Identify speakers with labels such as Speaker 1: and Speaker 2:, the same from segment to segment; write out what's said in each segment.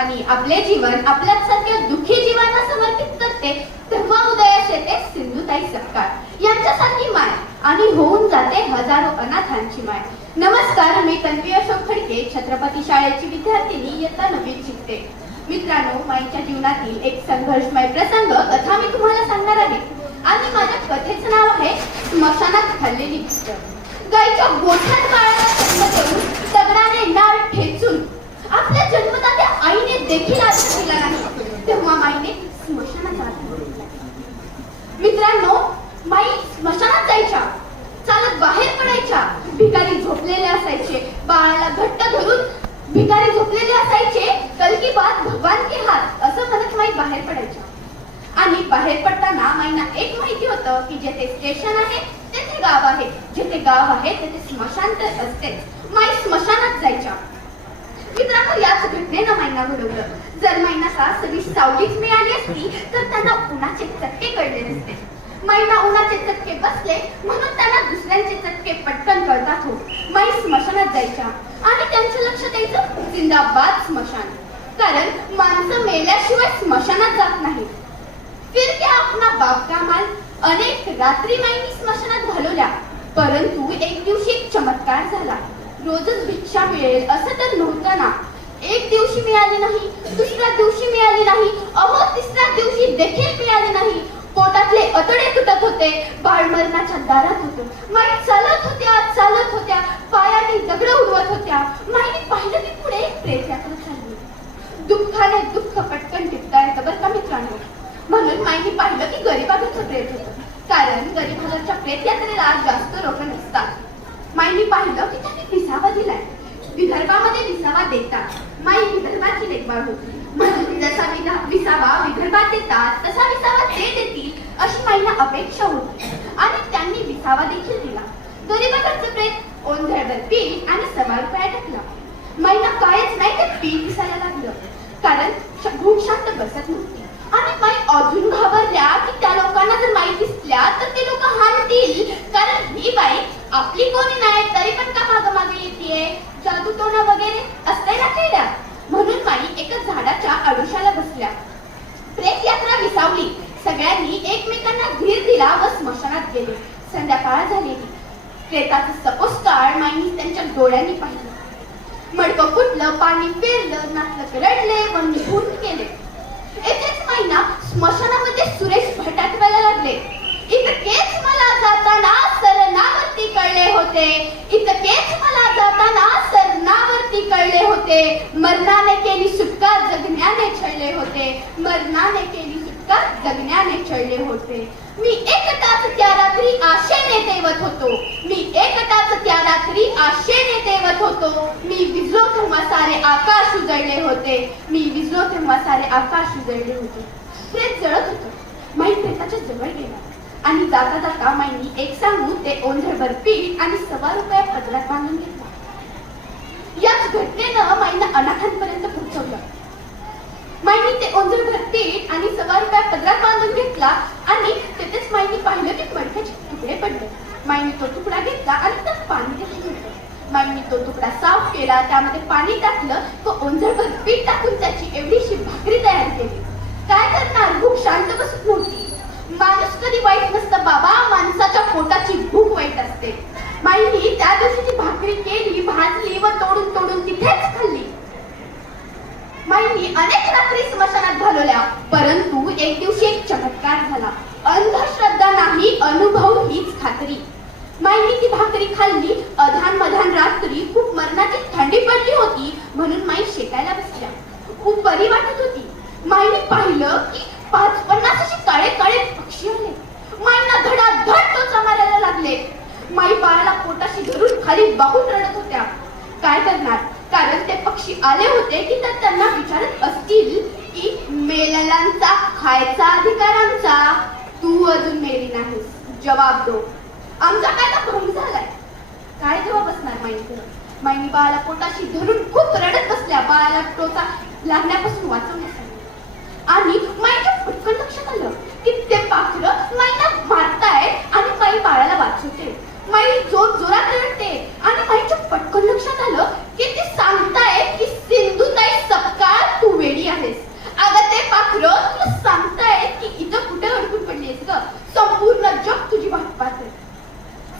Speaker 1: आणि आपले जीवन आपल्यासारख्या दुःखी जीवांना समर्पित करते तेव्हा उदयास येते सिंधुताई सपकाळ. यांच्यासारखी माय आणि होऊन जाते हजारो अनाथांची माय. नमस्कार मी तन्वी अशोक खडके छत्रपती शाळेची विद्यार्थिनी इयत्ता नवीन शिकते. मित्रांनो माईच्या जीवनातील एक संघर्षमय प्रसंग कथा मी तुम्हाला सांगणार आहे. आणि माझ्या कथेचं नाव आहे स्मशानात खाल्लेली भिस्त गाईच्या गोठ्यात बाळाला जन्म देऊन दगडाने नाळ ठेचून आपल्या जन्मदात आईने देखील आदर दिला नाही. तेव्हा माईने स्मशानात मित्रांनो माई स्मशानात जायच्या. चालत बाहेर पडायच्या. भिकारी झोपलेले असायचे. बाळाला घट्ट धरून भिकारी झोपलेले असायचे. कलकी बात भगवान के हात असं म्हणत माई बाहेर पडायच्या. आणि बाहेर पडताना माईना एक माहिती होतं की जेथे स्टेशन आहे तेथे गाव आहे. जेथे गाव आहे तेथे स्मशान तर असतेच. माई स्मशानात जायच्या. मित्रांनो याच घटनेनं महिना घडवलं. जर माईना सगळी सावलीच मिळाली असती तर त्यांना उन्हाचे चटके कळले नसते. महिना उन्हाचे चटके बसले म्हणून त्यांना दुसऱ्यांचे चटके पटकन कळतात हो. मै स्मशानात जायच्या. आणि त्यांचं लक्ष द्यायचं जिंदाबाद स्मशान. कारण माणसं मेल्याशिवाय स्मशानात जात नाही फिर क्या अपना बाप का माल अनेक रात्री माईंनी स्मशानात घालवल्या परंतु एक दिवशी एक चमत्कार झाला. रोजच भिक्षा मिळेल असं तर नव्हतं ना. एक दिवशी मिळाली नाही दुसऱ्या दिवशी मिळाली नाही अहो तिसऱ्या दिवशी देखील मिळाली नाही. पोटातले अतडे तुटत होते बाळमरणाच्या दारात होते. माई चालत होत्या चालत होत्या पायाने दगड उडवत होत्या. माईने पाहिलं की पुढे एक प्रेत यात्रा चालली. दुःखाने दुःख पटकन टिपता येतं बरं का मित्रांनो? म्हणून माईने पाहिलं की गरीबागरचं प्रेत होतं. कारण गरीबागरच्या प्रेत यात्रेला जास्त लोक नसतात. माईने पाहिलं की त्यांनी विदर्भामध्ये विसावा देतात. माई विदर्भाची देखभाल होती. म्हणून जसा विसावा विदर्भात देतात तसा विसावा ते देतील अशी माईला अपेक्षा होती. आणि त्यांनी विसावा देखील दिला. गरीबागरचं प्रेत ओंधळभर पीठ आणि सवाल रुपया टाकलं माईना कायच नाही ते पीठ दिसायला लागलं. कारण गुण शांत बसत नव्हती. आणि माई अजून घाबरल्या की त्या लोकांना जर माई दिसल्या तर ते लोक हाणतील. कारण ही बाई आपली कोणी नाही तरी पण का जादू वगैरे असते ना म्हणून माई एका झाडाच्या आडुशाला बसल्या. प्रेत यात्रा विसावली. सगळ्यांनी एकमेकांना धीर दिला व स्मशानात गेले. संध्याकाळ झालेली प्रेताचं सपोस्कार माईनी त्यांच्या डोळ्यांनी पाहिलं. मडकं फुटलं पाणी फिरलं नातलक रडले व निघून गेले. येथेच माईना स्मशानामध्ये सुरेश भटाकवायला लागले. इतकेच मला जाताना सरनावरती कळले होते. इतकेच मला जाताना छळले होते. मरणाने केली सुटका जगण्याने छळले होते. मरणाने केली सुटका जगण्याने छळले होते. मी एकटाच त्या रात्री आशेने देवत होतो. मी एकटाच त्या रात्री आशेने देवत होतो. मी विजलो तेव्हा सारे आकाश उजळले होते. मी विजलो तेव्हा सारे आकाश उजळले होते. प्रेत जळत होतं. माई प्रेताच्या जवळ गेला. आणि जाता जाता माईनी एक सांगून ते ओंधळभर पीठ आणि सव्वा रुपया पदरात बांधून घेतला. याच घटनेनं माईंना अनाथांपर्यंत पोहोचवलं. माईंनी ते ओंजळ पीठ आणि सव्वा रुपया पदरात बांधून घेतला आणि तेथेच माईंनी पाहिलं की मडक्याचे तुकडे पडले. माईंनी तो तुकडा घेतला आणि त्यात पाणी देखील घेतलं. माईंनी तो तुकडा साफ केला त्यामध्ये पाणी टाकलं तो ओंजळभर पीठ टाकून त्याची एवढीशी भाकरी तयार केली. काय करणार भूक? शांत बसत नव्हती माणूस कधी वाईट नसतं बाबा माणसाच्या पोटाची भूक वाईट असते. माईंनी त्या दिवशीची भाकरी केली भाजली व तोडून तोडून तिथेच खाल्ली माईंनी अनेक रात्री स्मशानात घालवल्या. परंतु एक दिवशी एक चमत्कार झाला. अंधश्रद्धा नाही अनुभव हीच खात्री. माईनी ती भाकरी खाल्ली अधान मधान रात्री खूप मरणाची थंडी पडली होती म्हणून माई शेकायला बसल्या. खूप बरी वाटत होती. माईने पाहिलं की पाच पन्नास असे काळे काळे पक्षी आले. माईंना धडाधड टोचा मारायला लागले. माई बाळाला पोटाशी धरून खाली बाहून रडत होत्या. काय करणार? पक्षी आले होते की तर त्यांना विचारत असतील की मेलेल्यांचा खायचा अधिकार आमचा? तू अजून मेली नाहीस. जवाब दो. आमचा काय तर भंग झालाय. काय जवाब असणार माईकडे माईनी बाळाला पोटाशी धरून खूप रडत बसल्या. बाळाला टोचा लागण्यापासून वाचवण्यासाठी. आणि माईच्या पटकन लक्षात आलं की ते पाखरं माईला मारताय आणि माई बाळाला वाचवते. माई जोर जोरात रडते आणि माईच्या पटकन लक्षात आलं की ते सांगतायत की सिंधुताई सपकाळ तू वेडी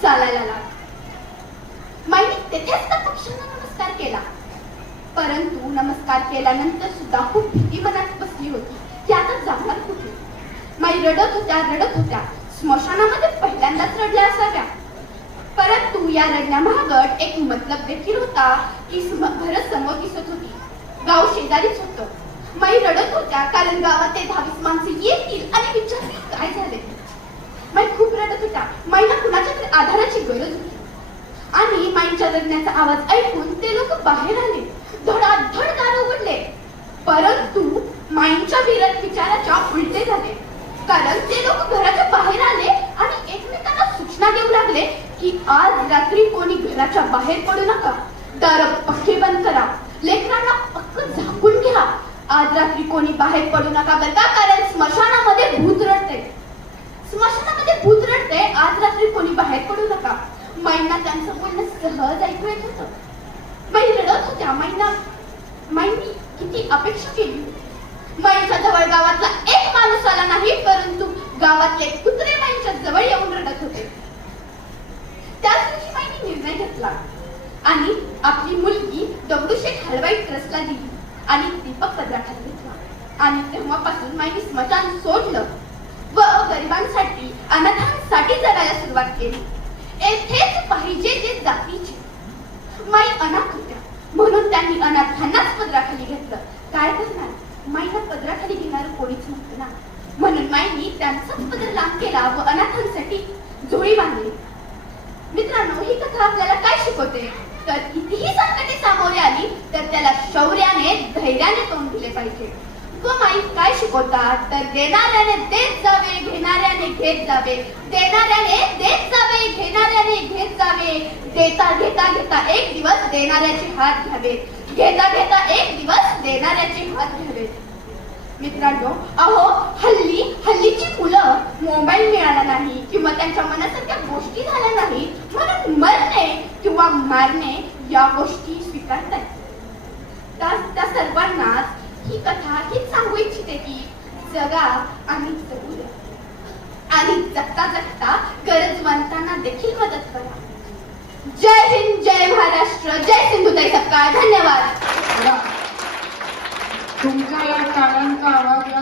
Speaker 1: चालायला लागला माईने तेथेच त्या पक्ष्यांना नमस्कार केला. परंतु नमस्कार केल्यानंतर सुद्धा खूप भीती मनात बसली होती. की आता जाणार कुठे माई रडत होत्या रडत होत्या. स्मशानामध्ये पहिल्यांदाच रडल्या असाव्या. परंतु या रडण्यामागट एक मतलब देखील होता की भरत समोर दिसत होती. गाव शेजारीच होतं. माई रडत होत्या कारण गावात ते दहावीस माणसे येतील आणि विचारतील काय झाले माई खूप रडत होत्या. माई कुणाच्या तरी आधाराची गरज होती आणि माईच्या आवाज ऐकून ते लोक बाहेर आले. धडाधड दार उघडले. परंतु माईंच्या विरत विचाराच्या उलटे झाले. कारण ते लोक घराच्या बाहेर आले आणि एकमेकांना सूचना देऊ लागले की आज रात्री कोणी घराच्या बाहेर पडू नका. दार पक्के बंद करा. लेकरांना पक्क झाकून घ्या. आज रात्री कोणी बाहेर पडू नका बरं का कारण स्मशानामध्ये भूत रडते. स्मशानामध्ये भूत रडते आज रात्री कोणी बाहेर पडू नका. माईंना त्यांचं बोलणं सहज ऐकू येत होतं. माई रडत होत्या. माईंना माईंनी किती अपेक्षा केली माईंच्या जवळ गावातला एक माणूस आला नाही परंतु गावातले कुत्रे माईंच्या जवळ येऊन रडत होते. त्याच दिवशी माईंनी निर्णय घेतला आणि आपली मुलगी दगडूशेठ हलवाई ट्रस्टला दिली आणि दीपक पदराखाली घेतला. आणि तेव्हापासून माईंनी स्मशान सोडलं व गरिबांसाठी अनाथांसाठी जगायला सुरुवात केली. येथेच पाहिजे जे जातीचे. माई अनाथ होत्या. म्हणून त्यांनी अनाथांनाच पदराखाली घेतलं. काय करणार? माईला पदराखाली घेणार कोणीच नव्हतं ना. म्हणून माईनी त्यांचाच पदर लांब केला व अनाथांसाठी झोळी बांधली. मित्रांनो ही कथा आपल्याला काय शिकवते? तर कितीही संकटे सामोरे आली तर त्याला शौर्याने धैर्याने तोंड दिले पाहिजे. माहीत काय शिकवतात? तर देणाऱ्याने देत जावे घेणाऱ्याने घेत जावे. देणाऱ्याने देत जावे घेणाऱ्याने घेत जावे. देता घेता घेता एक दिवस देणाऱ्याचे हात घ्यावे. घेता घेता एक दिवस देणाऱ्याचे हात घ्यावे. मित्रांनो अहो हल्ली हल्लीची मुलं मोबाईल मिळाला नाही किंवा त्यांच्या मनासारख्या गोष्टी झाल्या नाही म्हणून मरणे किंवा मारणे या गोष्टी स्वीकारतात. त्या सर्वांनाच ही कथा हीच सांगू इच्छिते की जगा आणि जगूया आणि जगता जगता गरज मानताना देखील मदत करा. जय हिंद जय महाराष्ट्र जय सिंधुताई सपकाळ. धन्यवाद.
Speaker 2: तुमचा या टाळ्यांचा आवाज